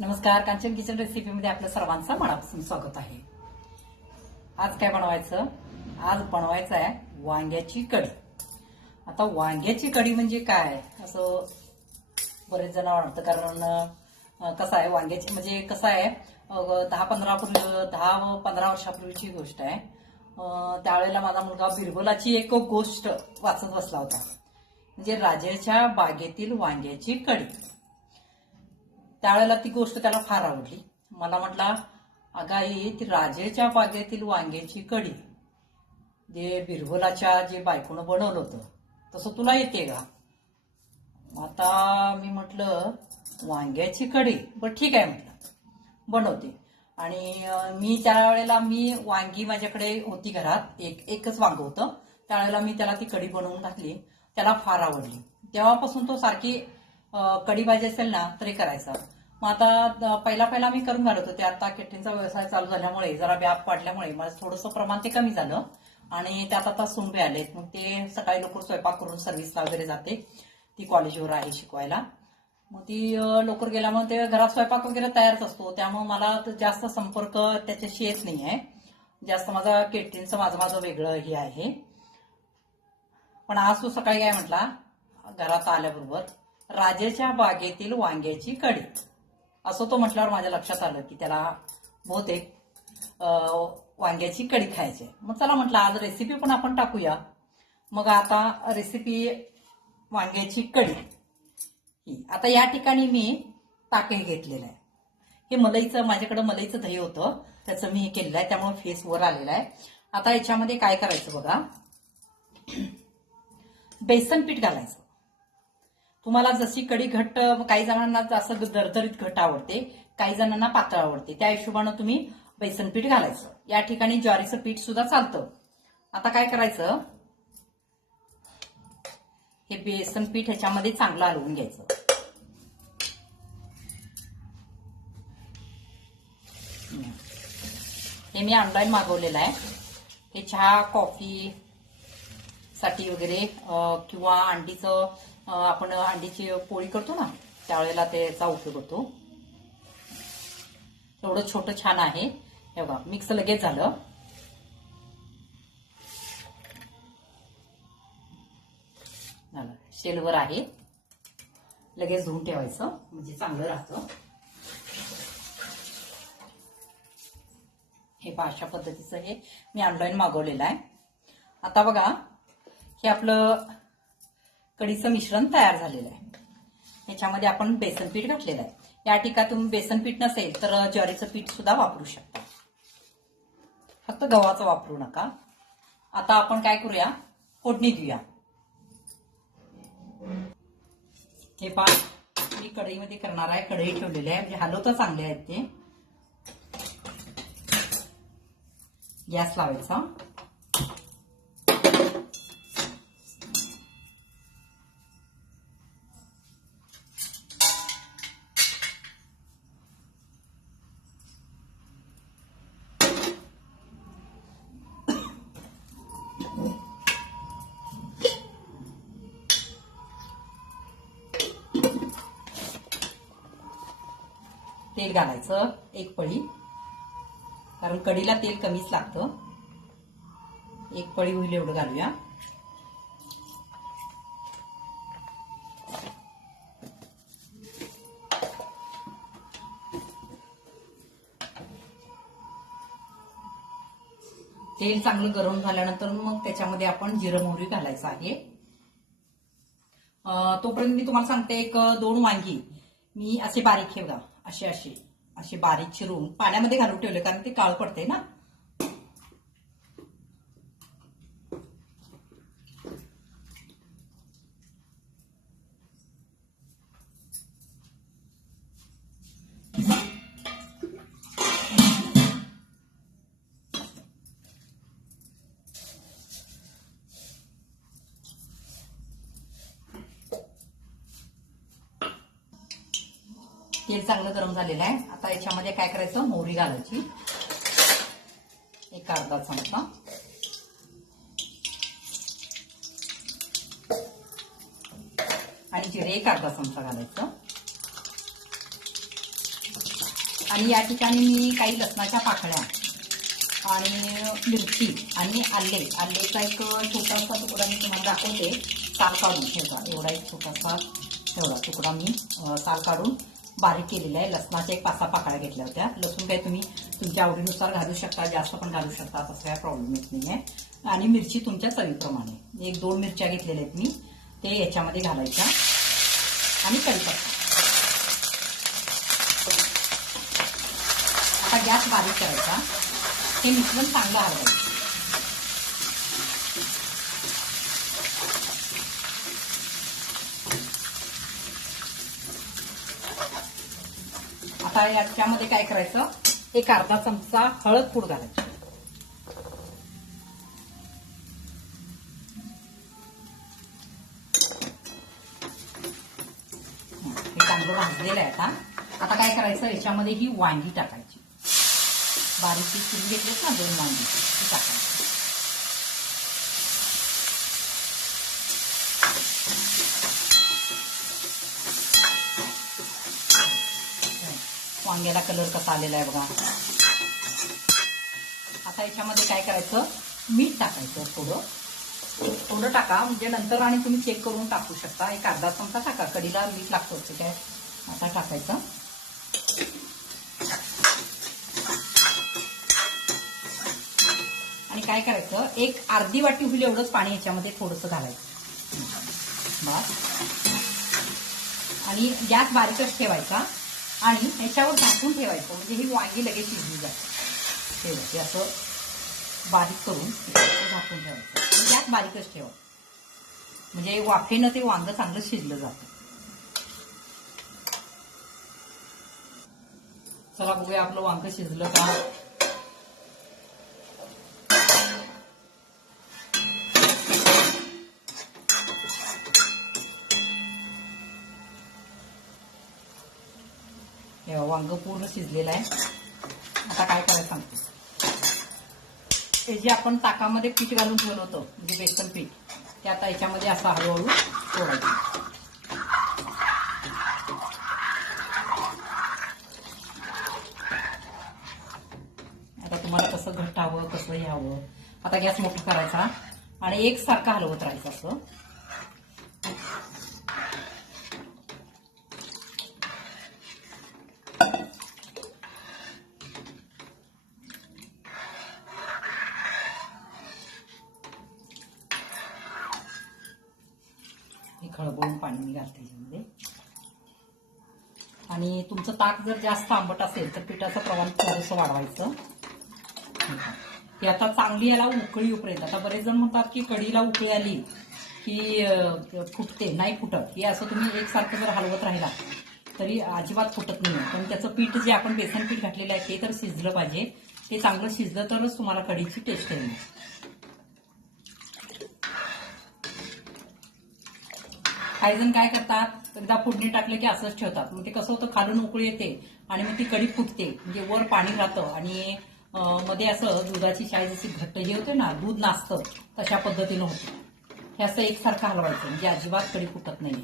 नमस्कार, कांचन किचन रेसिपीमध्ये आपलं सर्वांचं मनापासून स्वागत आहे. आज काय बनवायचं? आज बनवायचं आहे वांग्याची कढी. आता वांग्याची कढी म्हणजे काय असं बरेच जण वाटतं, कारण कसं आहे वांग्याची म्हणजे कसं आहे 10-15 वर्षापूर्वीची गोष्ट आहे. त्यावेळेला माझा मुलगा बिरबलाची एक गोष्ट वाचत बसला होता, म्हणजे राजाच्या बागेतील वांग्याची कढी. त्यावेळेला ती गोष्ट त्याला फार आवडली. मला म्हटला, अगं आई, ती राजाच्या बागेतील वांग्याची कढी जे बिरबलाच्या जे बायकोनं बनवलं होतं तसं तुला येते का? आता मी म्हटलं वांग्याची कढी, बरं ठीक आहे म्हटलं बनवते. आणि मी त्यावेळेला वांगी माझ्याकडे होती घरात, एकच वांग होतं. त्यावेळेला मी त्याला ती कढी बनवून घातली, त्याला फार आवडली. तेव्हापासून तो सारखी कढी भाजी असेल ना तरी करायचा. मग आता पहिला मी करून घालत होते. आता केटरिंगचा व्यवसाय चालू झाल्यामुळे जरा व्याप वाढल्यामुळे माझं थोडंसं प्रमाण ते कमी झालं. आणि त्यात आता सुनबे आलेत, मग ते सकाळी लवकर स्वयंपाक करून सर्व्हिसला वगैरे जाते. ती कॉलेजवर आहे शिकवायला. मग ती लवकर गेल्यामुळे ते घरात स्वयंपाक वगैरे तयारच असतो, त्यामुळे मला जास्त संपर्क त्याच्याशी येत नाही आहे. जास्त माझा केटरिंगचं माझं वेगळं हे आहे. पण आज तो सकाळी काय म्हटला, घरात आल्याबरोबर राजाच्या बागेतील वांग्याची कढी असं तो म्हटल्यावर माझ्या लक्षात आलं की त्याला बहुतेक वांग्याची कढी खायची. मग चला म्हटलं आज रेसिपी पण आपण टाकूया. मग आता रेसिपी वांग्याची कढी ही. आता या ठिकाणी मी ताकेल घेतलेलं आहे. हे मलईचं, माझ्याकडे मलईचं दही होतं त्याचं मी हे केलेलं आहे, त्यामुळे फेस वर आलेला आहे. आता याच्यामध्ये काय करायचं बघा, बेसन पीठ घालायचं. तुम्हाला जशी कढी घट्ट, काही जणांना असं दरदरीत घट्ट आवडते, काही जणांना पातळ आवडते, त्या हिशोबानं तुम्ही बेसन पीठ घालायचं. या ठिकाणी ज्वारीचं पीठ सुद्धा चालतं. आता काय करायचं, हे बेसन पीठ ह्याच्यामध्ये चांगलं हलवून घ्यायचं. हे मी ऑनलाईन मागवलेलं आहे. हे चहा कॉफी साठी वगैरे किंवा अंडीचं, आपण अंडीची पोळी करतो ना त्यावेळेला त्याचा उपयोग होतो. एवढं छोटं छान आहे. हे बघा, मिक्स लगेच झालं. शेलवर आहे, लगेच धुवून ठेवायचं म्हणजे चांगलं राहतं. हे अशा पद्धतीचं हे मी ऑनलाईन मागवलेलं आहे. आता बघा, हे आपलं कढीचं मिश्रण तयार झालेलं आहे. याच्यामध्ये आपण बेसन पीठ घातलेलं आहे. या ठिकाणी तुम्ही बेसन पीठ नसेल तर ज्वारीचं पीठ सुद्धा वापरू शकता, फक्त गव्हाचं वापरू नका. आता आपण काय करूया, फोडणी देऊया. हे मी कढईमध्ये करणार आहे. कढई ठेवलेली आहे, म्हणजे हलवता चांगले आहेत ते. गॅस लावायचा. तेल घालायचं एक पळी, कारण कढीला तेल कमीच लागतं. एक पळी होईल एवढं घालूया. तेल चांगलं गरम झाल्यानंतर मग त्याच्यामध्ये आपण जिरं मोहरी घालायचं आहे. तोपर्यंत मी तुम्हाला सांगते, 1-2 वांगी मी असे बारीक, हे बघा असे बारीक चिरून पाण्यामध्ये घालून ठेवले, कारण ते काळ पडते ना. तेल चांगलं गरम झालेलं आहे. आता याच्यामध्ये काय करायचं, मोहरी घालायची एक अर्धा चमचा. आणि जिरे एक अर्धा चमचा घालायचं. आणि या ठिकाणी मी काही लसणाच्या पाकळ्या आणि मिरची आणि आल्याचा एक छोटासा तुकडा मी तुम्हाला दाखवते, साल काढून ठेवता एवढा एक छोटासा एवढा तुकडा मी साल काढून बारीक केलेला आहे. लसणाच्या एक 5-6 पाकळ्या घेतल्या होत्या. लसूण काही तुम्ही तुमच्या आवडीनुसार घालू शकता, जास्त पण घालू शकता, तसं काही प्रॉब्लेम येत नाही आहे. आणि मिरची तुमच्या चवीप्रमाणे 1-2 मिरच्या घेतलेल्या आहेत मी, ते याच्यामध्ये घालायच्या आणि कढीपत्ता. आता गॅस बारीक करायचा, हे मिश्रण चांगलं हलवायचं. आता याच्यामध्ये काय करायचं, एक अर्धा चमचा हळद पूड घालायची. हे चांगलं भाजलेलं आहे. आता काय करायचं, याच्यामध्ये ही वांगी टाकायची. बारीक चिरून घेतलेत ना 2 वांगी, ती टाकायची. वांग्याला कलर कसा आलेला आहे बघा. आता याच्यामध्ये काय करायचं, मीठ टाकायचं. थोडं टाका, म्हणजे नंतर आणि तुम्ही चेक करून टाकू शकता. एक अर्धा चमचा टाका, कढीला मीठ लागतं ते काय. आता टाकायचं. आणि काय करायचं, एक अर्धी वाटी होईल एवढंच पाणी याच्यामध्ये थोडंसं घालायचं बस. आणि गॅस बारीकच ठेवायचा आणि याच्यावर झाकून ठेवायचं, म्हणजे ही वांगी लगेच शिजली जाते. ते असं बारीक करून झाकून ठेवायचं. गॅस बारीकच ठेवा, म्हणजे वाफेनं ते वांग चांगलं शिजलं जातं. चला बघूया आपलं वांग शिजलं का. वांग पूर्ण शिजलेलं आहे. आता काय करायचं सांगते, हे जे आपण ताकामध्ये पीठ घालून ठेवलं होतं, म्हणजे बेसन पीठ, ते आता याच्यामध्ये असं हळूहळू सोडायचं. आता तुम्हाला कसं घट्ट हवं, कसं हे हवं. आता गॅस मोठा करायचा आणि एकसारखं हलवत राहायचं असं. खळबळून पाणी मी घालते याच्यामध्ये. आणि तुमचं ताक जर जास्त आंबट असेल तर पिठाचं प्रमाण थोडंसं वाढवायचं. हे आता चांगली याला उकळी उकळेल. आता बरेच जण म्हणतात की कढीला उकळी आली की फुटते, नाही फुटत. हे असं तुम्ही एकसारखं जर हलवत राहिला तरी अजिबात फुटत नाही. पण त्याचं पीठ जे आपण बेसन पीठ घातलेलं आहे ते तर शिजलं पाहिजे. ते चांगलं शिजलं तरच तुम्हाला कढीची टेस्ट येईल. काही जण काय करतात, एकदा फोडणी टाकले की असंच ठेवतात. मग ते कसं होतं, खालून उकळी येते आणि मग ती कढी फुटते. म्हणजे वर पाणी राहतं आणि मध्ये असं दुधाची चाय जशी घट्ट जे होते ना, दूध नासतं, तशा पद्धतीनं होतं. हे असं एकसारखं हलवायचं, म्हणजे अजिबात कढी फुटत नाही.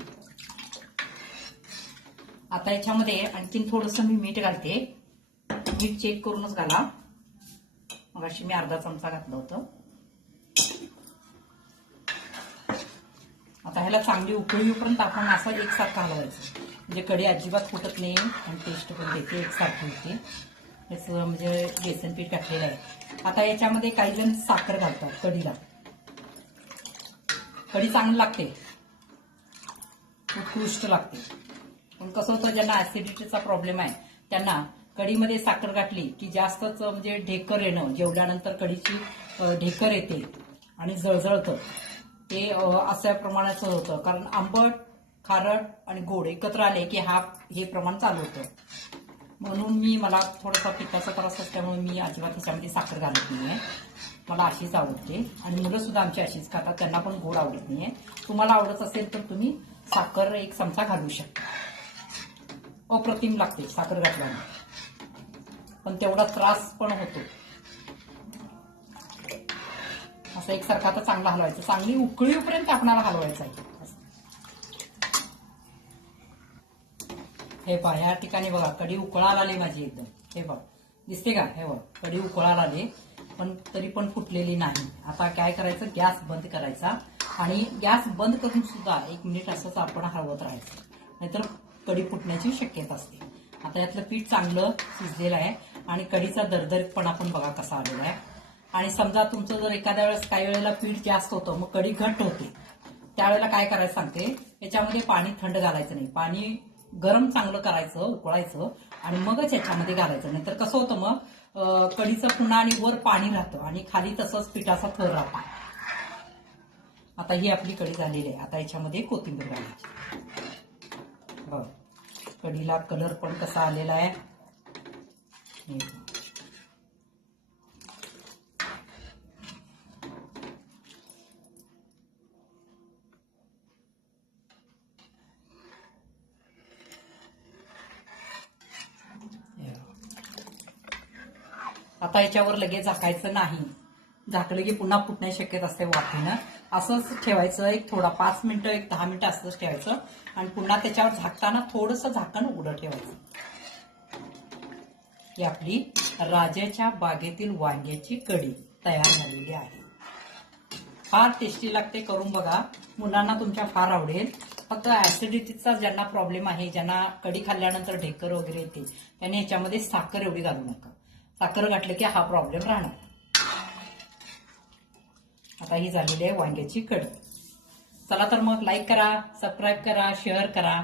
आता याच्यामध्ये आणखीन थोडंसं मी मीठ घालते. मीठ चेक करूनच घाला. मगाशी मी अर्धा चमचा घातलं होतं. आता ह्याला चांगली उकळी येऊपर्यंत आपण असं एकसारखं हलवायचं, म्हणजे कढी अजिबात फुटत नाही आणि टेस्ट पण देते, एकसारखी होते. याचं म्हणजे बेसन पीठ घातलेलं आहे. आता याच्यामध्ये काही जण साखर घालतात कढीला. कढी चांगली लागते, उत्कृष्ट लागते. पण कसं होतं, ज्यांना ऍसिडिटीचा प्रॉब्लेम आहे त्यांना कढीमध्ये साखर घातली की जास्तच म्हणजे ढेकर येणं, जेवल्यानंतर कढीची ढेकर येते आणि जळजळतं, ते अशा प्रमाणाचं होतं. कारण आंबट, खारट आणि गोड एकत्र आले की हे प्रमाण चालू होतं. म्हणून मला थोडासा पिठाचा त्रास असल्यामुळे मी अजिबात त्याच्यामध्ये साखर घालत नाहीये. मला अशीच आवडते आणि मुलं सुद्धा आमची अशीच खातात, त्यांना पण गोड आवडत नाहीये. तुम्हाला आवडत असेल तर तुम्ही साखर 1 चमचा घालू शकता. अप्रतिम लागते साखर घातल्याने, पण तेवढा त्रास पण होतो. असं एकसारखं आता चांगला हलवायचं, चांगली उकळी येऊपर्यंत आपल्याला हलवायचं आहे. हे पहा या ठिकाणी बघा कढी उकळायला आली माझी एकदम. हे बघा दिसते का? हे बघा कढी उकळायला आली पण तरी पण फुटलेली नाही. आता काय करायचं, गॅस बंद करायचा आणि गॅस बंद करून सुद्धा 1 मिनिट असंच आपण हलवत राहायचं, नाहीतर कढी फुटण्याची शक्यता असते. आता यातलं पीठ चांगलं शिजलेलं आहे आणि कढीचा दरदरीतपणा पण बघा कसा आलेला आहे. आणि समजा तुमचं जर एखाद्या वेळेस काही वेळेला पीठ जास्त होतं मग कढी घट्ट होते, त्यावेळेला काय करायचं सांगते, याच्यामध्ये पाणी थंड घालायचं नाही, पाणी गरम चांगलं करायचं, उकळायचं आणि मगच याच्यामध्ये घालायचं. नाहीतर कसं होतं मग कढीचं पुन्हा आणि वर पाणी राहतं आणि खाली तसंच पिठाचा थर राहतो. आता ही आपली कढी झालेली आहे. आता याच्यामध्ये कोथिंबीर घालायची. बघ कढीला कलर पण कसा आलेला आहे. आता याच्यावर लगेच झाकायचं नाही, झाकलं की पुन्हा फुटण्याची शक्यता असते वाफेनं. असंच ठेवायचं, एक थोडा 5 मिनिटं 10 मिनिटं असंच ठेवायचं आणि पुन्हा त्याच्यावर झाकताना थोडंसं झाकण उघडं ठेवायचं. ही आपली राजाच्या बागेतील वांग्याची कढी तयार झालेली आहे. फार टेस्टी लागते, करून बघा, मुलांना तुमच्या फार आवडेल. फक्त ऍसिडिटीचा ज्यांना प्रॉब्लेम आहे, ज्यांना कढी खाल्ल्यानंतर ढेकर वगैरे येते, त्यांनी याच्यामध्ये साखर एवढी घालू नका. साखर घातली की हा प्रॉब्लेम राहणार. आता ही झालेली आहे वांग्याची कढी. चला तर मग लाईक करा, सबस्क्राईब करा, शेअर करा.